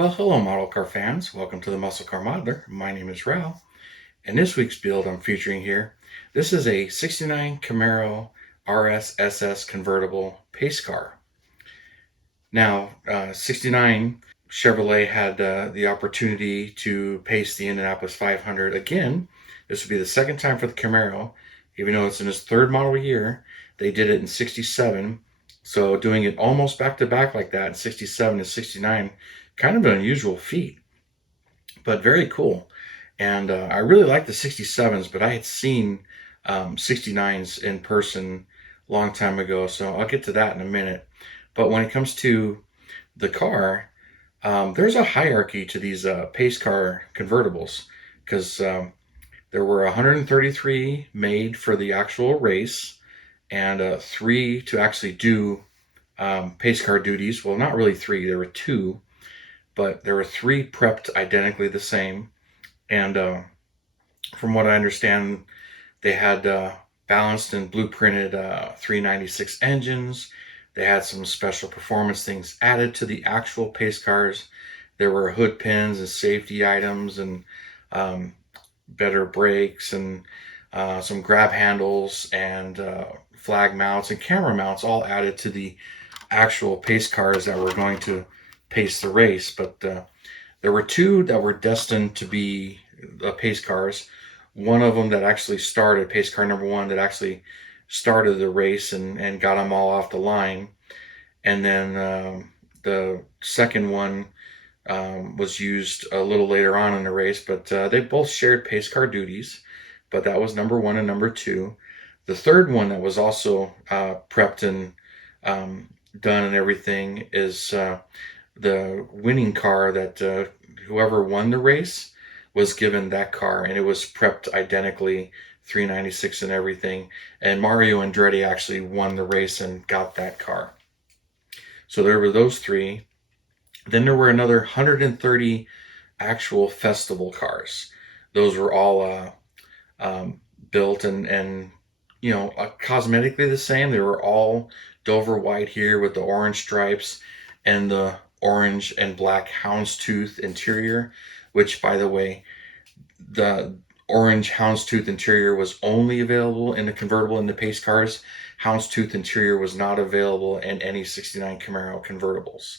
Well, hello, model car fans. Welcome to the Muscle Car Modeler. My name is Rao. In this week's build I'm featuring here, this is a 69 Camaro RSSS convertible pace car. Now, 69 Chevrolet had the opportunity to pace the Indianapolis 500 again. This would be the second time for the Camaro, even though it's in its third model year. They did it in 67. So doing it almost back to back like that in 67 and 69, kind of an unusual feat, but very cool. And I really like the 67s, but I had seen 69s in person a long time ago, so I'll get to that in a minute. But when it comes to the car, there's a hierarchy to these pace car convertibles because there were 133 made for the actual race and three to actually do pace car duties. Well, not really three, there were two, but there were three prepped identically the same. And from what I understand, they had balanced and blueprinted 396 engines. They had some special performance things added to the actual pace cars. There were hood pins and safety items and better brakes and some grab handles and flag mounts and camera mounts all added to the actual pace cars that were going to pace the race. But there were two that were destined to be pace cars. One of them that actually started, pace car number one, that actually started the race and got them all off the line. And then the second one was used a little later on in the race, but they both shared pace car duties. But that was number one and number two. The third one that was also prepped and done and everything is the winning car that whoever won the race was given that car, and it was prepped identically, 396 and everything. And Mario Andretti actually won the race and got that car. So there were those three. Then there were another 130 actual festival cars. Those were all built and cosmetically the same. They were all Dover white here with the orange stripes and the orange and black houndstooth interior, which, by the way, the orange houndstooth interior was only available in the convertible in the pace cars. Houndstooth interior was not available in any 69 Camaro convertibles.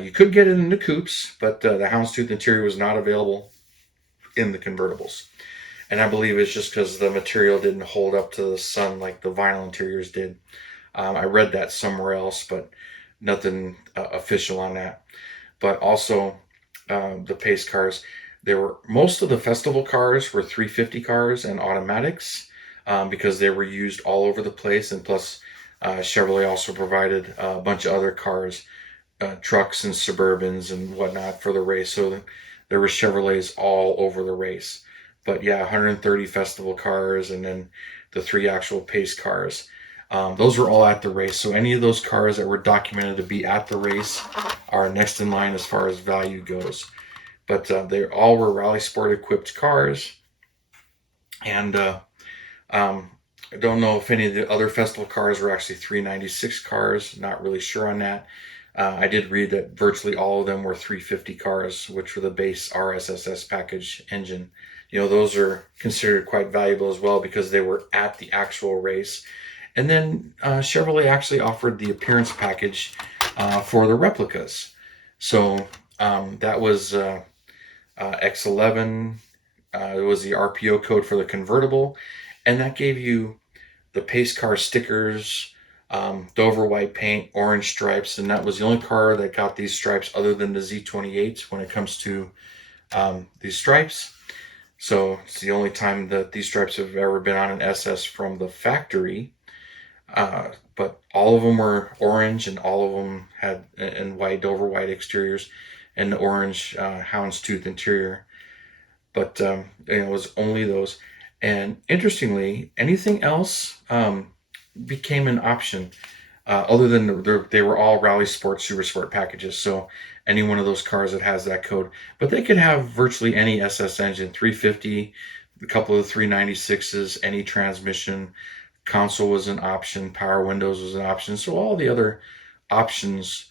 You could get it in the coupes, but the houndstooth interior was not available in the convertibles. And I believe it's just because the material didn't hold up to the sun like the vinyl interiors did. I read that somewhere else, but nothing official on that. But also the pace cars, most of the festival cars were 350 cars and automatics because they were used all over the place. And plus Chevrolet also provided a bunch of other cars, trucks and Suburbans and whatnot for the race. So there were Chevrolets all over the race. But yeah, 130 festival cars and then the three actual pace cars. Those were all at the race. So any of those cars that were documented to be at the race are next in line as far as value goes. But they all were Rally Sport equipped cars. And I don't know if any of the other festival cars were actually 396 cars. Not really sure on that. I did read that virtually all of them were 350 cars, which were the base RSSS package engine. Those are considered quite valuable as well because they were at the actual race. And then Chevrolet actually offered the appearance package for the replicas. So that was X11. It was the RPO code for the convertible. And that gave you the pace car stickers, Dover white paint, orange stripes. And that was the only car that got these stripes other than the Z28 when it comes to these stripes. So it's the only time that these stripes have ever been on an SS from the factory. But all of them were orange and all of them had and white, Dover white exteriors and the orange houndstooth interior. But it was only those. And interestingly, anything else became an option other than they were all Rally Sport, Super Sport packages. So any one of those cars that has that code. But they could have virtually any SS engine, 350, a couple of 396s, any transmission. Console was an option. Power windows was an option. So all the other options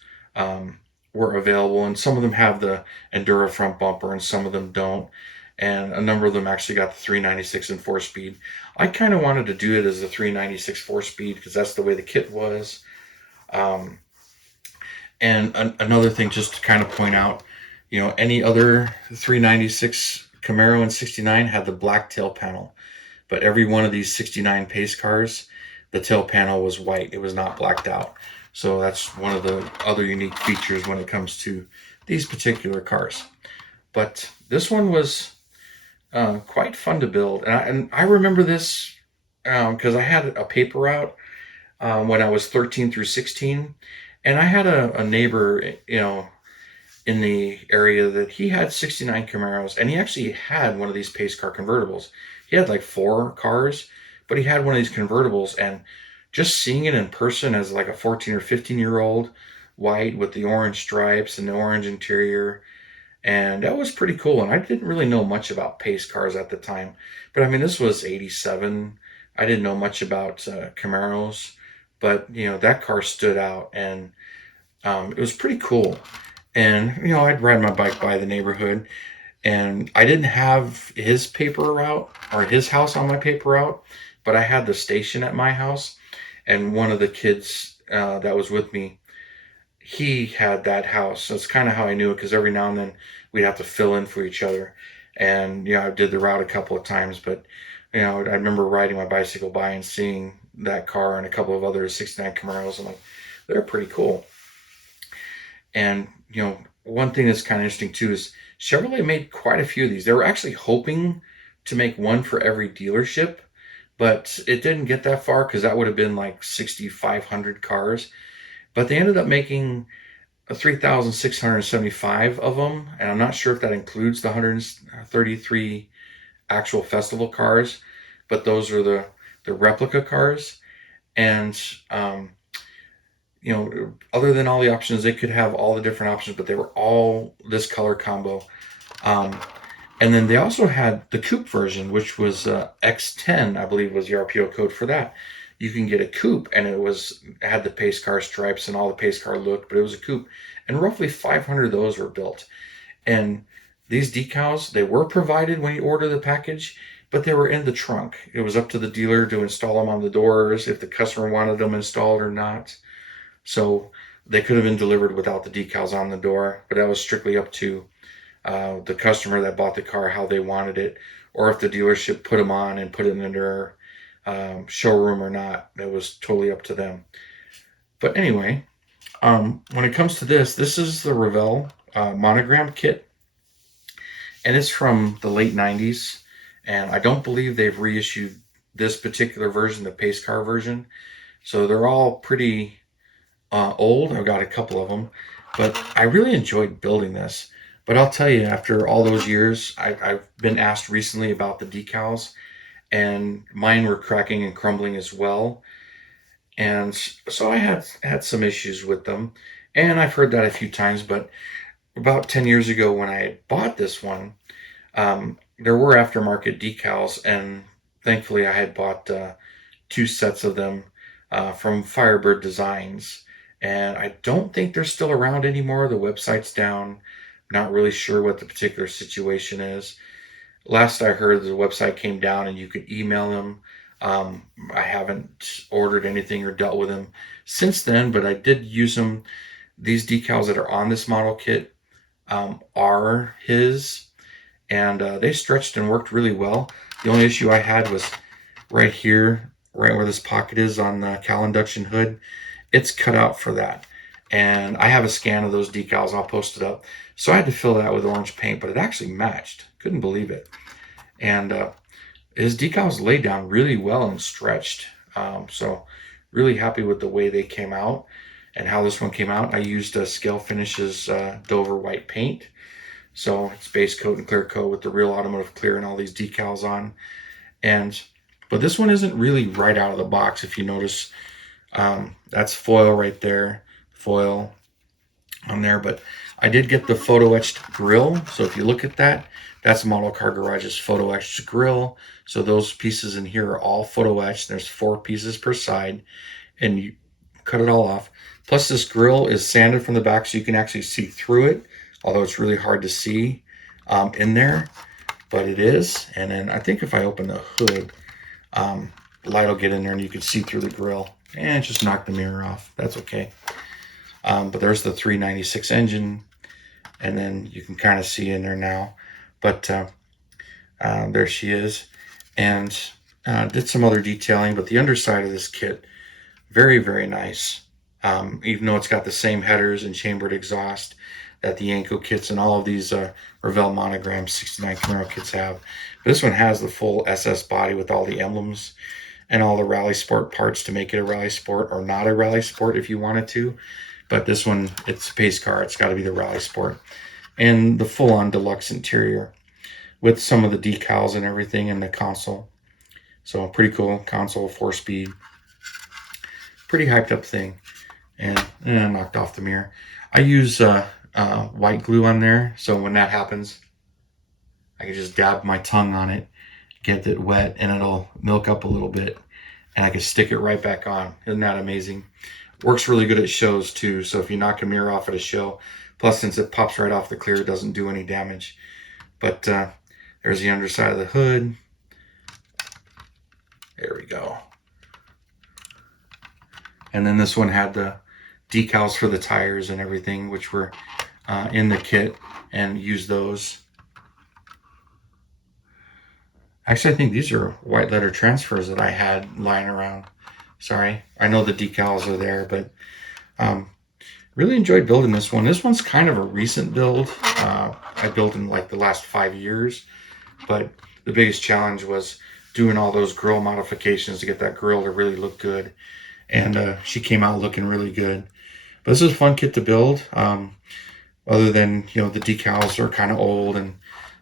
were available, and some of them have the Endura front bumper and some of them don't, and a number of them actually got the 396 and 4-speed. I kind of wanted to do it as the 396 4-speed because that's the way the kit was. um, and another thing just to kind of point out, any other 396 Camaro in 69 had the black tail panel, but every one of these 69 pace cars, the tail panel was white. It was not blacked out. So that's one of the other unique features when it comes to these particular cars. But this one was quite fun to build. And I remember this because I had a paper route when I was 13 through 16. And I had a neighbor, in the area that he had 69 Camaros, and he actually had one of these pace car convertibles. He had like 4 cars, but he had one of these convertibles, and just seeing it in person as like a 14 or 15-year-old, white with the orange stripes and the orange interior, and that was pretty cool. And I didn't really know much about pace cars at the time, but I mean, this was 87. I didn't know much about Camaros, but that car stood out, and it was pretty cool. And I'd ride my bike by the neighborhood, and I didn't have his paper route or his house on my paper route, but I had the station at my house. And one of the kids that was with me, he had that house. So that's kind of how I knew it, because every now and then we'd have to fill in for each other. And I did the route a couple of times, but I remember riding my bicycle by and seeing that car and a couple of other 69 Camaros. I'm like, they're pretty cool. And one thing that's kind of interesting too is Chevrolet made quite a few of these. They were actually hoping to make one for every dealership, but it didn't get that far because that would have been like 6,500 cars. But they ended up making 3,675 of them, and I'm not sure if that includes the 133 actual festival cars, but those are the replica cars. And other than all the options, they could have all the different options, but they were all this color combo. And then they also had the coupe version, which was X10, I believe was the RPO code for that. You can get a coupe, and it had the pace car stripes and all the pace car look, but it was a coupe. And roughly 500 of those were built. And these decals, they were provided when you order the package, but they were in the trunk. It was up to the dealer to install them on the doors if the customer wanted them installed or not. So they could have been delivered without the decals on the door, but that was strictly up to the customer that bought the car, how they wanted it, or if the dealership put them on and put it in their showroom or not. It was totally up to them. But anyway, when it comes to this is the Revell Monogram kit, and it's from the late 90s, and I don't believe they've reissued this particular version, the pace car version. So they're all pretty old. I've got a couple of them, but I really enjoyed building this. But I'll tell you, after all those years, I've been asked recently about the decals, and mine were cracking and crumbling as well. And so I had some issues with them, and I've heard that a few times. But about 10 years ago, when I bought this one, there were aftermarket decals, and thankfully I had bought 2 sets of them from Firebird Designs. And I don't think they're still around anymore. The website's down. Not really sure what the particular situation is. Last I heard, the website came down and you could email them. I haven't ordered anything or dealt with them since then, but I did use them. These decals that are on this model kit are his, and they stretched and worked really well. The only issue I had was right here, right where this pocket is on the cowl induction hood. It's cut out for that, and I have a scan of those decals. I'll post it up. So I had to fill that with orange paint, but it actually matched. Couldn't believe it. And his decals laid down really well and stretched. So really happy with the way they came out and how this one came out. I used Scale Finishes Dover white paint. So it's base coat and clear coat with the real automotive clear and all these decals on. But this one isn't really right out of the box. If you notice, that's foil right there, foil on there. But I did get the photo etched grill. So if you look at that, that's Model Car Garage's photo etched grill. So those pieces in here are all photo etched. There's 4 pieces per side, and cut it all off. Plus this grill is sanded from the back so you can actually see through it, although it's really hard to see in there, but it is. And then I think if I open the hood, light will get in there and you can see through the grill. And just knock the mirror off. That's okay. But there's the 396 engine, and then you can kind of see in there now. But there she is. And did some other detailing, but the underside of this kit, very, very nice. Even though it's got the same headers and chambered exhaust that the Yanko kits and all of these Revell Monogram 69 Camaro kits have. But this one has the full SS body with all the emblems and all the Rally Sport parts to make it a Rally Sport, or not a Rally Sport if you wanted to. But this one, it's a pace car. It's got to be the Rally Sport. And the full-on deluxe interior with some of the decals and everything in the console. So pretty cool. Console, 4-speed. Pretty hyped up thing. And I knocked off the mirror. I use white glue on there, so when that happens, I can just dab my tongue on it, get it wet, and it'll milk up a little bit, and I can stick it right back on. Isn't that amazing? Works really good at shows too, so if you knock a mirror off at a show, plus since it pops right off the clear, it doesn't do any damage. But there's the underside of the hood. There we go. And then this one had the decals for the tires and everything, which were in the kit, and use those. Actually, I think these are white letter transfers that I had lying around. Sorry, I know the decals are there, but really enjoyed building this one. This one's kind of a recent build. I built in like the last 5 years, but the biggest challenge was doing all those grill modifications to get that grill to really look good. And she came out looking really good. But this is a fun kit to build. Other than, you know, the decals are kind of old, and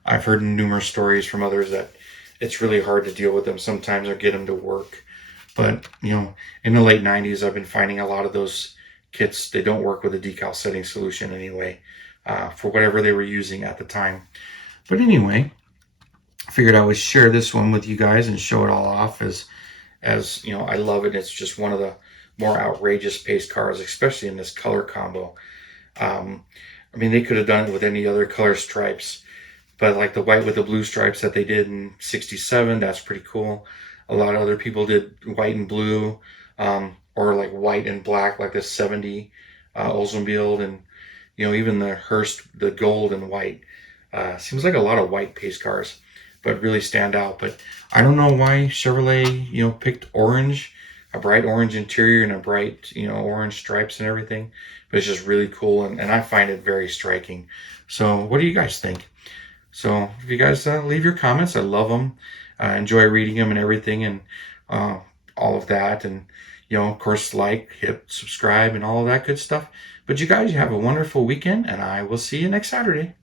I've heard numerous stories from others that it's really hard to deal with them sometimes or get them to work. But, you know, in the late 90s, I've been finding a lot of those kits, they don't work with a decal setting solution anyway, for whatever they were using at the time. But anyway, I figured I would share this one with you guys and show it all off as you know, I love it. It's just one of the more outrageous pace cars, especially in this color combo. I mean, they could have done it with any other color stripes, but like the white with the blue stripes that they did in '67, that's pretty cool. A lot of other people did white and blue, or like white and black, like the 70 Oldsmobile, and, you know, even the Hearst, the gold and white. Seems like a lot of white pace cars, but really stand out. But I don't know why Chevrolet, you know, picked orange, a bright orange interior and a bright, you know, orange stripes and everything. But it's just really cool, and I find it very striking. So what do you guys think? So if you guys leave your comments, I love them. I enjoy reading them and everything, and all of that. And, you know, of course, like, hit subscribe and all of that good stuff. But you guys have a wonderful weekend, and I will see you next Saturday.